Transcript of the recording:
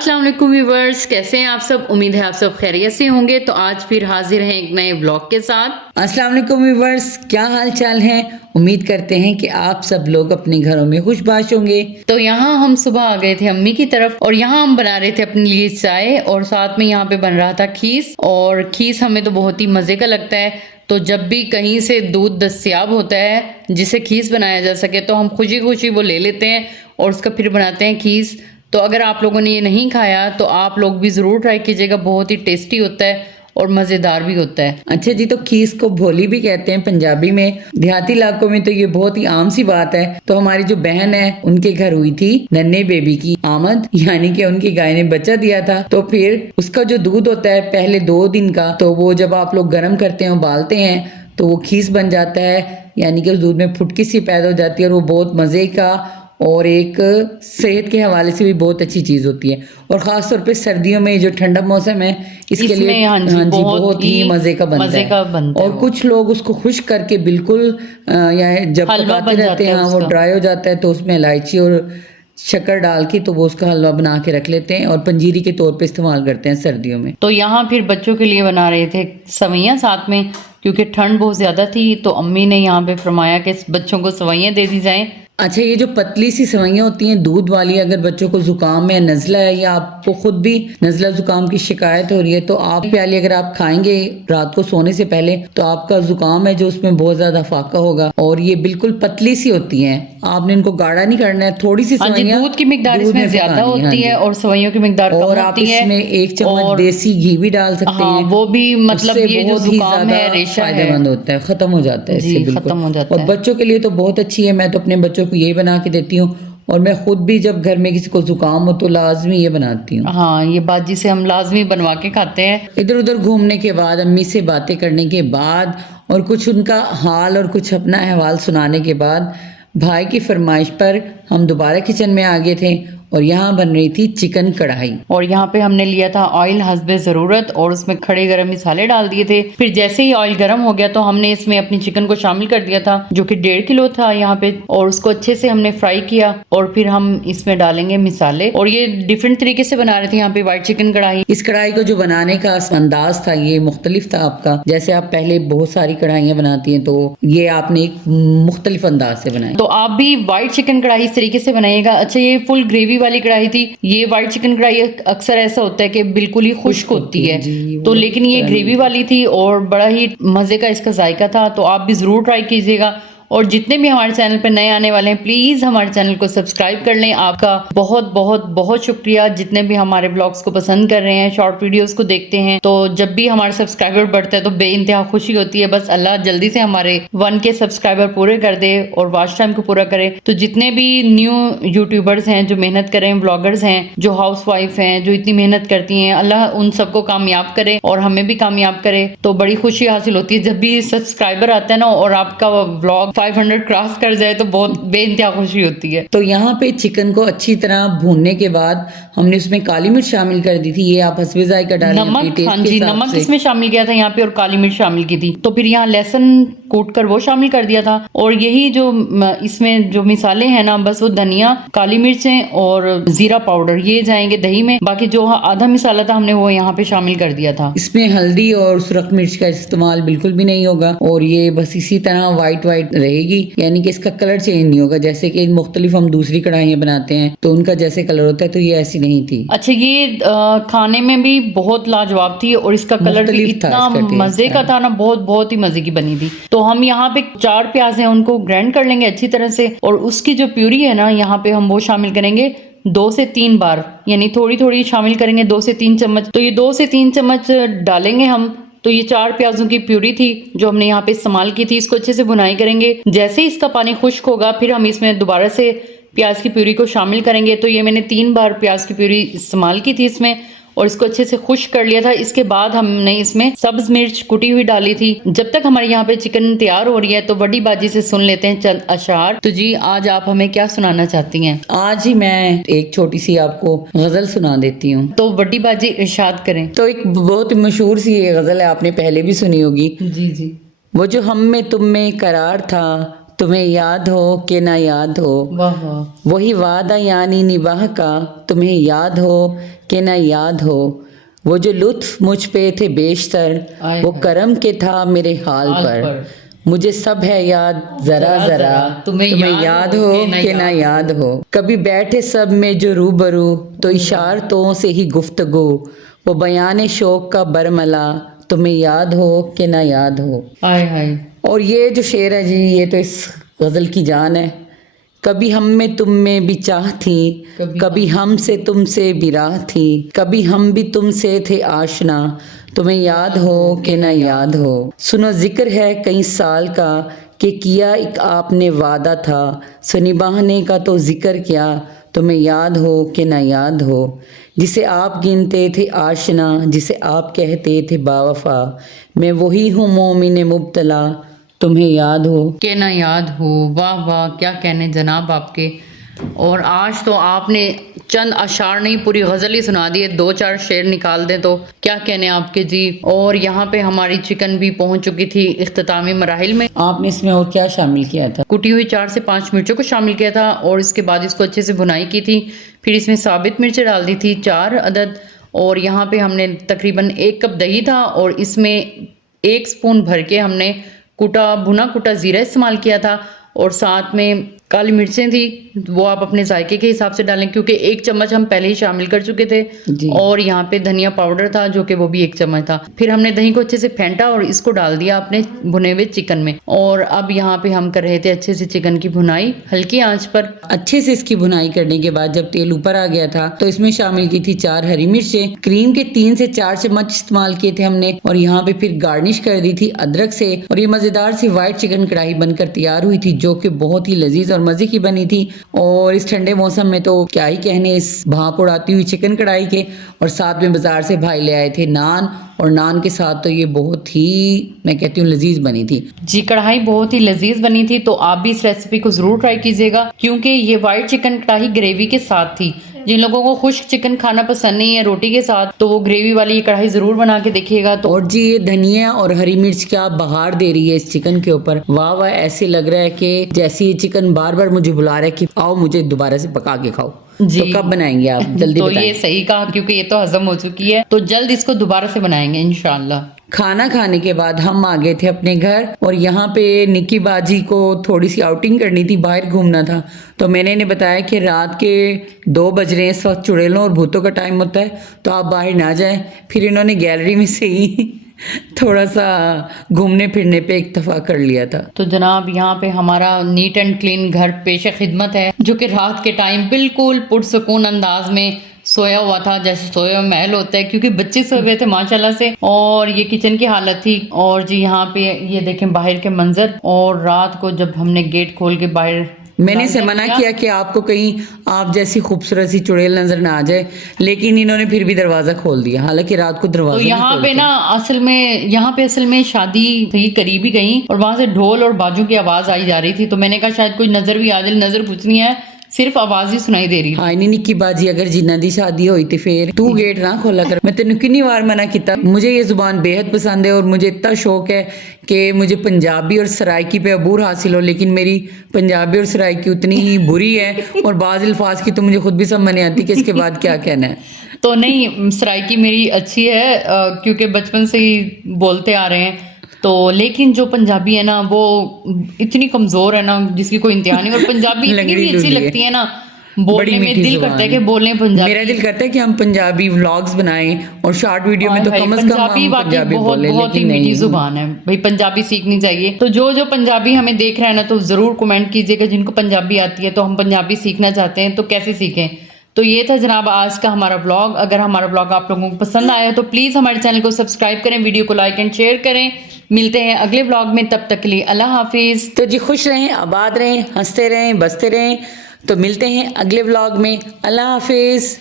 अस्सलाम वालेकुम व्यूवर्स, कैसे हैं आप सब। उम्मीद है आप सब खैरियत से होंगे। तो आज फिर हाजिर हैं एक नए ब्लॉग के साथ। अस्सलाम वालेकुम व्यूवर्स, क्या हाल चाल है। उम्मीद करते हैं कि आप सब लोग अपने घरों में खुशबाश होंगे। तो यहाँ हम सुबह आ गए थे अम्मी की तरफ और यहाँ हम बना रहे थे अपने लिए चाय और साथ में यहाँ पे बन रहा था खीस। और खीस हमें तो बहुत ही मज़े का लगता है। तो जब भी कहीं से दूध दस्तियाब होता है जिसे खीस बनाया जा सके तो हम खुशी खुशी वो ले लेते हैं और उसका फिर बनाते हैं खीस। तो अगर आप लोगों ने ये नहीं खाया तो आप लोग भी ज़रूर ट्राई कीजिएगा, बहुत ही टेस्टी होता है और मज़ेदार भी होता है। अच्छा जी, तो खीस को भोली भी कहते हैं पंजाबी में। देहाती इलाकों में तो ये बहुत ही आम सी बात है। तो हमारी जो बहन है उनके घर हुई थी नन्हे बेबी की आमद, यानी कि उनकी गाय ने बच्चा दिया था। तो फिर उसका जो दूध होता है पहले 2 दिन का, तो वो जब आप लोग गर्म करते हैं उबालते हैं तो वो खीस बन जाता है, यानी कि उस दूध में फुटकी सी पैदा हो जाती है और वो बहुत मज़े का और एक सेहत के हवाले से भी बहुत अच्छी चीज़ होती है। और ख़ास तौर पे सर्दियों में जो ठंडा मौसम है इसके लिए हाँ जी, बहुत ही मज़े का बनता है। और कुछ लोग उसको खुश्क करके बिल्कुल या जब पकाते रहते हैं वो ड्राई हो जाता है तो उसमें इलायची और शक्कर डाल के तो वो उसका हलवा बना के रख लेते हैं और पंजीरी के तौर पे इस्तेमाल करते हैं सर्दियों में। तो यहाँ फिर बच्चों के लिए बना रहे थे सवैयाँ साथ में, क्योंकि ठंड बहुत ज़्यादा थी तो अम्मी ने यहाँ पे फरमाया कि बच्चों को सवैयाँ दे दी जाएं। अच्छा, ये जो पतली सी सवैयाँ होती हैं दूध वाली, अगर बच्चों को जुकाम है, नज़ला है या आपको खुद भी नज़ला जुकाम की शिकायत हो रही है तो आप प्याली अगर आप खाएंगे रात को सोने से पहले तो आपका जुकाम है जो उसमें बहुत ज्यादा फाका होगा। और ये बिल्कुल पतली सी होती हैं, आपने इनको गाढ़ा नहीं करना है। थोड़ी सी सवैयाँ, दूध की मिकदार इसमें ज्यादा होती है और सवैयों की मिकदार कम और आप होती है। इसमें 1 चम्मच देसी घी भी डाल सकते हैं, वो भी मतलब ये जो जुकाम है रेशा है फायदेमंद होता है, खत्म हो जाता है इससे बिल्कुल खत्म हो जाता और है। बच्चों के लिए तो बहुत अच्छी है। मैं तो अपने बच्चों को यही बना के देती हूँ और मैं खुद भी जब घर में किसी को जुकाम हो तो लाजमी ये बनाती हूँ। हाँ, ये बाजी से हम लाजमी बनवा के खाते हैं। इधर उधर घूमने के बाद, अम्मी से बातें करने के बाद और कुछ उनका हाल और कुछ अपना अहवाल सुनाने के बाद भाई की फरमाइश पर हम दोबारा किचन में आ गए थे और यहाँ बन रही थी चिकन कढ़ाई। और यहाँ पे हमने लिया था ऑयल हस्बे ज़रूरत और उसमें खड़े गरम मसाले डाल दिए थे। फिर जैसे ही ऑयल गरम हो गया तो हमने इसमें अपनी चिकन को शामिल कर दिया था जो कि 1.5 किलो था यहाँ पे, और उसको अच्छे से हमने फ्राई किया और फिर हम इसमें डालेंगे मसाले। और ये डिफरेंट तरीके से बना रहे थे यहाँ पे व्हाइट चिकन कढ़ाई। इस कढ़ाई को जो बनाने का अंदाज था ये मुख्तलिफ था आपका। जैसे आप पहले बहुत सारी कढ़ाइयाँ बनाती हैं तो ये आपने एक मुख्तलिफ अंदाज से बनाई, तो आप भी व्हाइट चिकन कढ़ाई इस तरीके से बनाइएगा। अच्छा, ये फुल ग्रेवी वाली कढ़ाई थी। ये व्हाइट चिकन कढ़ाई अक्सर ऐसा होता है कि बिल्कुल ही खुश्क होती है, तो लेकिन ये ग्रेवी वाली थी और बड़ा ही मजे का इसका जायका था। तो आप भी जरूर ट्राई कीजिएगा। और जितने भी हमारे चैनल पे नए आने वाले हैं प्लीज़ हमारे चैनल को सब्सक्राइब कर लें। आपका बहुत बहुत बहुत शुक्रिया जितने भी हमारे ब्लॉग्स को पसंद कर रहे हैं, शॉर्ट वीडियोस को देखते हैं। तो जब भी हमारे सब्सक्राइबर बढ़ते हैं तो बेइंतहा खुशी होती है। बस अल्लाह जल्दी से हमारे 1K सब्सक्राइबर पूरे कर दे और वॉच टाइम को पूरा करे। तो जितने भी न्यू यूट्यूबर्स हैं जो मेहनत करें, ब्लॉगर्स हैं जो हाउस वाइफ हैं जो इतनी मेहनत करती हैं, अल्लाह उन सबको कामयाब करे और हमें भी कामयाब करे। तो बड़ी खुशी हासिल होती है जब भी सब्सक्राइबर आता है ना और आपका ब्लॉग 500 क्रॉस कर जाए तो बहुत बेइंतहा खुशी होती है। तो यहाँ पे चिकन को अच्छी तरह भूनने के बाद हमने उसमें काली मिर्च शामिल कर दी थी। ये आप हस्बे जायका डालें, नमक, हाँ जी, नमक इसमें शामिल किया था यहाँ पे और काली मिर्च शामिल की थी। तो फिर यहाँ लहसुन कूट कर वो शामिल कर दिया था। और यही जो इसमें जो मिसाले हैं ना, बस वो धनिया, काली मिर्चें और जीरा पाउडर ये जाएंगे दही में। बाकी जो आधा मिसाला था हमने वो यहाँ पे शामिल कर दिया था। इसमें हल्दी और सुरख मिर्च का इस्तेमाल बिल्कुल भी नहीं होगा और ये बस इसी तरह वाइट वाइट रहेगी, यानी कि इसका कलर चेंज नहीं होगा। जैसे कि मुख्तलिफ हम दूसरी कढ़ाइयाँ बनाते हैं तो उनका जैसे कलर होता है तो ये ऐसी नहीं थी। अच्छा, ये खाने में भी बहुत लाजवाब थी और इसका कलर भी इतना मजे का था ना, बहुत बहुत ही मजे की बनी थी। तो हम यहाँ पे 4 प्याज हैं उनको ग्राइंड कर लेंगे अच्छी तरह से और उसकी जो प्यूरी है ना यहाँ पे हम वो शामिल करेंगे 2 से 3 बार, यानी थोड़ी थोड़ी शामिल करेंगे 2 से 3 चम्मच। तो ये 2 से 3 चम्मच डालेंगे हम। तो ये 4 प्याजों की प्यूरी थी जो हमने यहाँ पे इस्तेमाल की थी। इसको अच्छे से भुनाई करेंगे। जैसे इसका पानी खुश्क होगा फिर हम इसमें दोबारा से प्याज की प्यूरी को शामिल करेंगे। तो ये मैंने 3 बार प्याज की प्यूरी इस्तेमाल की थी इसमें और इसको अच्छे से खुश्क कर लिया था। इसके बाद हमने इसमें सब्ज मिर्च कुटी हुई डाली थी। जब तक हमारे यहाँ पे चिकन तैयार हो रही है तो बड़ी बाजी से सुन लेते हैं चंद अशार। तो जी आज आप हमें क्या सुनाना चाहती हैं? आज ही मैं एक छोटी सी आपको गजल सुना देती हूँ। तो बड़ी बाजी इरशाद करें। तो एक बहुत मशहूर सी ये गजल है, आपने पहले भी सुनी होगी। जी जी। वो जो हम में तुम में करार था तुम्हें याद हो कि ना याद हो, वाह वाह। वही वादा यानी निभाह का, तुम्हें याद हो कि ना याद हो, वो जो लुत्फ मुझ पे थे बेशतर, आए वो हाय। करम के था मेरे हाल हाल पर, पर। मुझे सब है याद जरा जरा जरा, जरा, तुम्हें याद हो कि ना याद हो, कभी बैठे सब में जो रूबरू, तो इशारतों से ही गुफ्तगू, वो बयान शौक का बरमला, तुम्हें याद हो कि ना याद हो। आय हाय। और ये जो शेर है जी, ये तो इस गज़ल की जान है। कभी हम में तुम में भी चाह थी, कभी हमसे तुमसे भी राह थी, कभी हम भी तुमसे थे आशना, तुम्हें याद हो कि ना याद हो। सुनो जिक्र है कई साल का, कि किया एक आपने वादा था, सो निभाने का तो जिक्र क्या, तुम्हें याद हो कि ना याद हो। जिसे आप गिनते थे आशना, जिसे आप कहते थे बावफा, मैं वही हूँ मोमिन मुब्तला, तुम्हें याद हो के ना याद हो। वाह वाह, क्या कहने जनाब आपके। और आज तो आपने चंद अशार नहीं, पूरी गज़ल ही सुना दी है। 2-4 शेर निकाल दें तो क्या कहने आपके जी। और यहाँ पे हमारी चिकन भी पहुंच चुकी थी इख्तितामी मराहिल में। आपने इसमें और क्या शामिल किया था? कुटी हुई 4 से 5 मिर्चों को शामिल किया था और इसके बाद इसको अच्छे से भुनाई की थी। फिर इसमें साबित मिर्चें डाल दी थी 4 अदद। और यहाँ पे हमने तकरीबन 1 कप दही था और इसमें 1 स्पून भर के हमने भुना कुटा ज़ीरा इस्तेमाल किया था। और साथ में काली मिर्चें थी, वो आप अपने जायके के हिसाब से डालें, क्योंकि 1 चम्मच हम पहले ही शामिल कर चुके थे। जी। और यहाँ पे धनिया पाउडर था जो कि वो भी 1 चम्मच था। फिर हमने दही को अच्छे से फेंटा और इसको डाल दिया अपने भुने हुए चिकन में। और अब यहाँ पे हम कर रहे थे अच्छे से चिकन की भुनाई हल्की आंच पर। अच्छे से इसकी भुनाई करने के बाद जब तेल ऊपर आ गया था तो इसमें शामिल की थी 4 हरी मिर्चें, क्रीम के 3 से 4 चम्मच इस्तेमाल किए थे हमने। और यहाँ पे फिर गार्निश कर दी थी अदरक से। और ये मजेदार सी व्हाइट चिकन कढ़ाई बनकर तैयार हुई थी, जो कि बहुत ही लजीज और मजे की बनी थी। और इस ठंडे मौसम में तो क्या ही कहने इस भाप उड़ाती हुई चिकन कढ़ाई के। और साथ में बाजार से भाई ले आए थे नान, और नान के साथ तो ये बहुत ही, मैं कहती हूँ, लजीज बनी थी जी। कढ़ाई बहुत ही लजीज बनी थी, तो आप भी इस रेसिपी को जरूर ट्राई कीजिएगा, क्योंकि ये व्हाइट चिकन कढ़ाई ग्रेवी के साथ थी। जिन लोगों को खुश्क चिकन खाना पसंद नहीं है रोटी के साथ, तो वो ग्रेवी वाली ये कढ़ाई जरूर बना के देखिएगा। तो और जी ये धनिया और हरी मिर्च क्या बहार दे रही है इस चिकन के ऊपर। वाह वाह, ऐसे लग रहा है कि जैसे ये चिकन बार बार मुझे बुला रहा है कि आओ मुझे दोबारा से पका के खाओ। जी। तो कब बनाएंगे आप? जल्दी तो बताएं। ये सही कहा, क्योंकि ये तो हजम हो चुकी है, तो जल्द इसको दोबारा से बनाएंगे इंशाल्लाह। खाना खाने के बाद हम आ गए थे अपने घर, और यहाँ पे निक्की बाजी को थोड़ी सी आउटिंग करनी थी, बाहर घूमना था। तो मैंने इन्हें बताया कि रात के 2 बज रहे हैं, इस वक्त चुड़ैलों और भूतों का टाइम होता है, तो आप बाहर ना जाएं। फिर इन्होंने गैलरी में से ही थोड़ा सा घूमने फिरने पे इत्तेफाक कर लिया था। तो जनाब यहाँ पे हमारा नीट एंड क्लीन घर पेश खिदमत है, जो कि रात के टाइम बिल्कुल पुरसकून अंदाज में सोया हुआ था, जैसे सोया हुआ महल होता है, क्योंकि बच्चे सो गए थे माशाल्लाह से। और ये किचन की हालत थी। और जी यहाँ पे ये देखें बाहर के मंजर। और रात को जब हमने गेट खोल के बाहर, मैंने इसे मना किया कि आपको कहीं आप जैसी खूबसूरत सी चुड़ैल नजर ना आ जाए, लेकिन इन्होंने फिर भी दरवाजा खोल दिया, हालांकि रात को दरवाजा तो यहाँ पे ना यहाँ पे असल में शादी थी करीब ही कहीं, और वहां से ढोल और बाजू की आवाज आई जा रही थी। तो मैंने कहा शायद कोई नजर भी आ जाए, नजर कुछ नहीं है, सिर्फ आवाज ही सुनाई दे रही थी। हाँ, नहीं निक्की बाजी, अगर जिन्ना दी शादी हुई थी फिर तू गेट ना खोला कर। मैं तेन कितनी बार मना किया। मुझे ये जुबान बेहद पसंद है और मुझे इतना शौक है कि मुझे पंजाबी और सराइकी पे अबूर हासिल हो, लेकिन मेरी पंजाबी और सराइकी उतनी ही बुरी है, और बाज़ अल्फाज की तो मुझे खुद भी समझ नहीं आती कि इसके बाद क्या कहना है। तो नहीं, सराइकी मेरी अच्छी है, क्योंकि बचपन से ही बोलते आ रहे हैं। तो लेकिन जो पंजाबी है ना, वो इतनी कमजोर है ना, जिसकी कोई इंतहा नहीं। और पंजाबी इतनी लंगड़ी भी अच्छी लूली है। लगती है ना, बड़ी बोलने में मीठी दिल जुबान करता है है। कि बोलें पंजाबी। मेरा दिल करता है कि हम पंजाबी व्लॉग्स बनाएं, और शॉर्ट वीडियो में तो भाई कम से कम पंजाबी हम वाकई पंजाबी बहुत बोले, बहुत ही लेकिन मीठी नहीं। जुबान है भाई, पंजाबी सीखनी चाहिए। तो जो पंजाबी हमें देख रहे हैं ना, तो जरूर कमेंट कीजिएगा जिनको पंजाबी आती है, तो हम पंजाबी सीखना चाहते हैं, तो कैसे सीखें। तो ये था जनाब आज का हमारा ब्लॉग। अगर हमारा ब्लॉग आप लोगों को पसंद आया तो प्लीज़ हमारे चैनल को सब्सक्राइब करें, वीडियो को लाइक एंड शेयर करें। मिलते हैं अगले ब्लॉग में, तब तक के लिए अल्लाह हाफिज़। तो जी खुश रहें, आबाद रहें, हंसते रहें, बसते रहें। तो मिलते हैं अगले व्लॉग में। अल्लाह हाफिज।